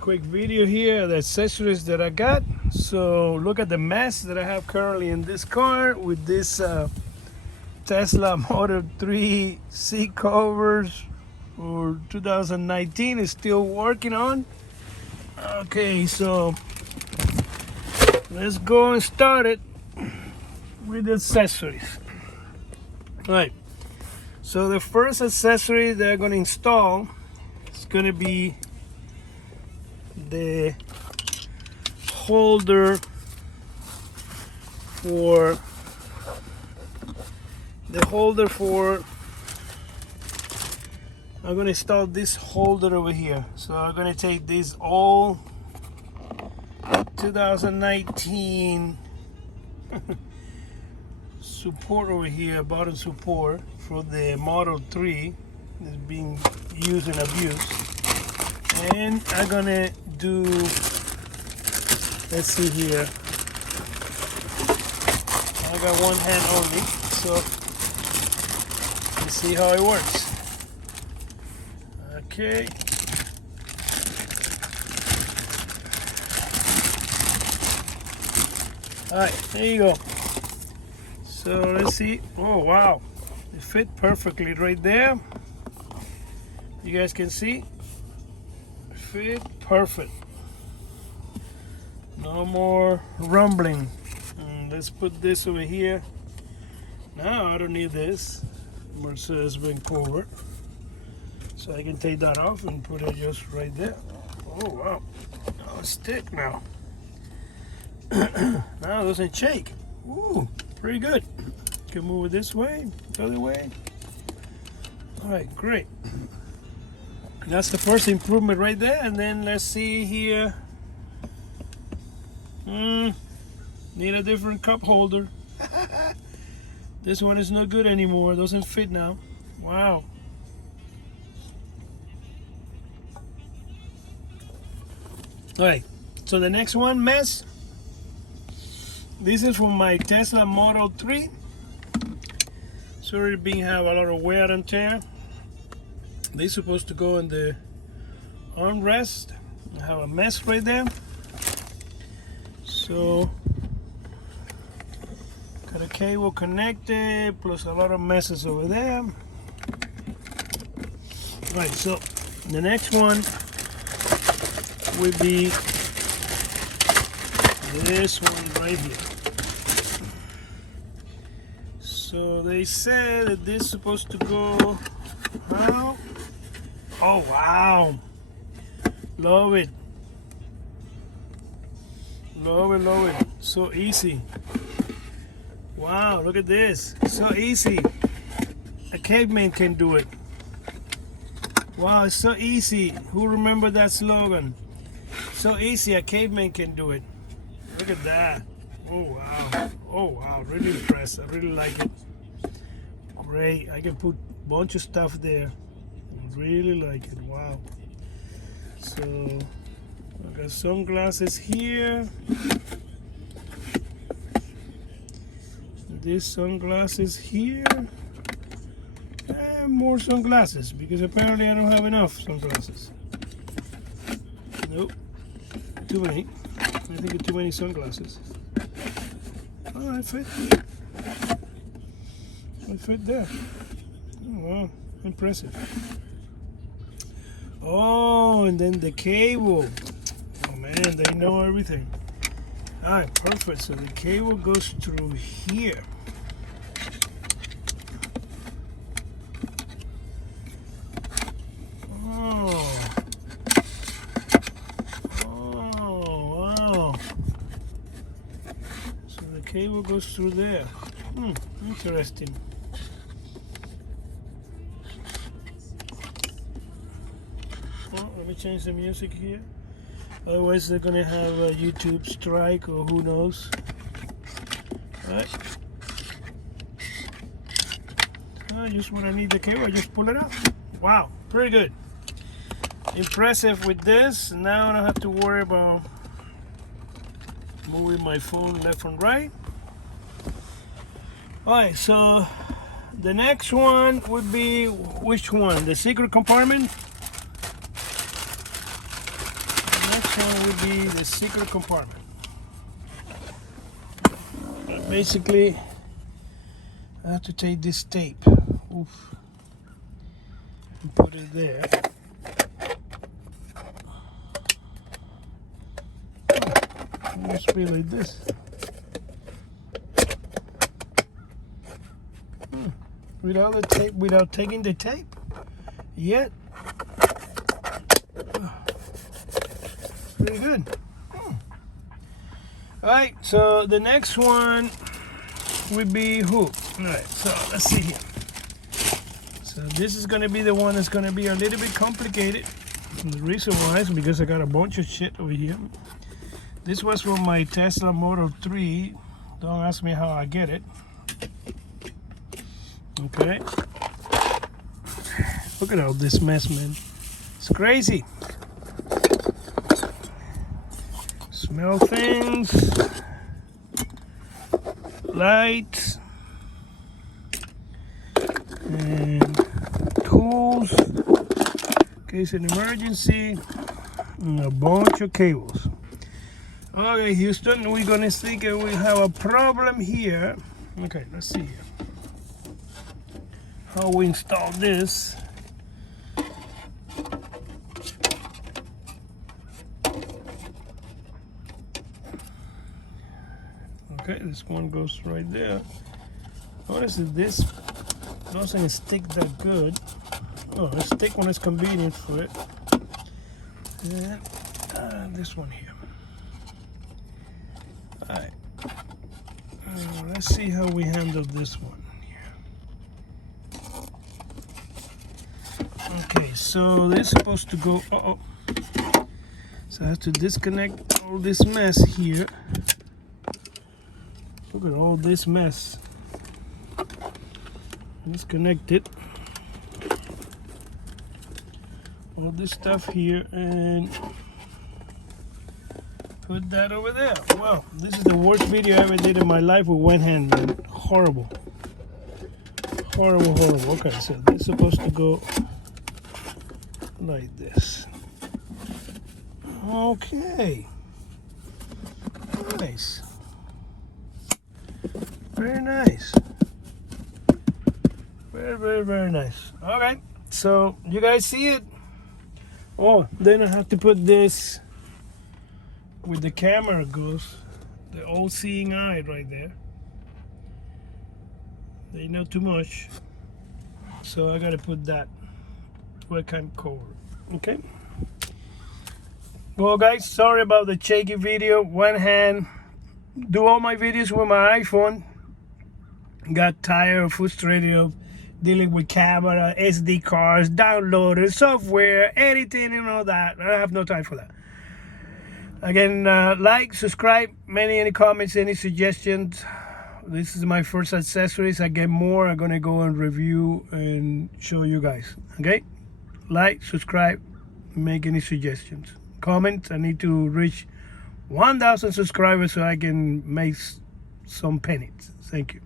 Quick video here, the accessories that I got. So look at the mess that I have currently in this car with this Tesla Model 3 seat covers for 2019 is still working on. Okay, so let's go and start it with the accessories. All right, so the first accessory that I'm going to install is going to be the holder for I'm going to install this holder over here. So I'm going to take this all 2019 support over here, bottom support for the Model 3 that's being used and abused. And I'm gonna do, let's see here, I got one hand only, so let's see how it works. Okay. Alright, there you go. So let's see. Oh wow, it fit perfectly right there. You guys can see. Fit perfect. No more rumbling. Let's put this over here. Now I don't need this. Mercedes been covered. So I can take that off and put it just right there. Oh wow. Now it's thick now. Now it doesn't shake. Ooh, pretty good. Can move it this way, the other way. Alright, great. That's the first improvement right there. And then let's see here. Need a different cup holder. This one is no good anymore. Doesn't fit now. Wow. Alright, so the next one, mess. This is from my Tesla Model 3. It's already been have a lot of wear and tear. They're supposed to go in the armrest. I have a mess right there. So got a cable connected, plus a lot of messes over there. Right, so the next one would be this one right here. So they said that this is supposed to go how? Oh wow, love it, love it, love it. So easy. Wow, look at this, so easy. A caveman can do it. Wow, it's so easy. Who remember that slogan? So easy, a caveman can do it. Look at that. Oh wow, oh wow, really impressed. I really like it. Great, I can put a bunch of stuff there. Really like it. Wow. So I got sunglasses here. These sunglasses here. And more sunglasses because apparently I don't have enough sunglasses. Nope. Too many. I think it's too many sunglasses. Oh, I fit. I fit there. Oh wow. Impressive. Oh, and then the cable. Oh man, they know everything. Alright, perfect. So the cable goes through here. Oh. Oh, wow. So the cable goes through there. Interesting. Let me change the music here. Otherwise they're gonna have a YouTube strike or who knows. Alright. Just when I need the cable, I just pull it out. Wow, pretty good. Impressive with this. Now I don't have to worry about moving my phone left and right. Alright, so the next one would be which one? The secret compartment? next one would be the secret compartment. Basically, I have to take this tape, oof, and put it there. It must be like this. Without the tape, without taking the tape yet. Pretty good. Alright, so the next one would be hoop. Alright, so let's see here. So this is going to be the one that's going to be a little bit complicated. And the reason why is because I got a bunch of shit over here. This was from my Tesla Model 3. Don't ask me how I get it. Okay. Look at all this mess, man. It's crazy. Smell things. Lights. And tools. In case of an emergency. And a bunch of cables. Okay, Houston, we're gonna think we have a problem here. Okay, let's see here. How we install this. Okay, this one goes right there. Notice that this doesn't stick that good. Oh, it stick when it's convenient for it. And this one here. Alright. Let's see how we handle this one. Okay, so they're supposed to go. So I have to disconnect all this mess here. Look at all this mess. Disconnect it. All this stuff here and put that over there. Wow, this is the worst video I ever did in my life with one hand, man. Horrible. Horrible, horrible. Okay, so this is supposed to go like this. Okay. Nice. Very nice. Very, very, very nice. Okay. So you guys see it? Oh, then I have to put this with the camera goes. The all-seeing eye right there. They know too much. So I gotta put that webcam cover. Okay. Well guys, sorry about the shaky video. One hand. Do all my videos with my iPhone. Got tired of frustrated of dealing with camera, SD cards, downloading software, editing and all that. I have no time for that. Again, like, subscribe, any comments, any suggestions. This is my first accessories. I get more. I'm gonna go and review and show you guys. Okay? Like, subscribe, make any suggestions. Comment. I need to reach 1,000 subscribers so I can make some pennies. Thank you.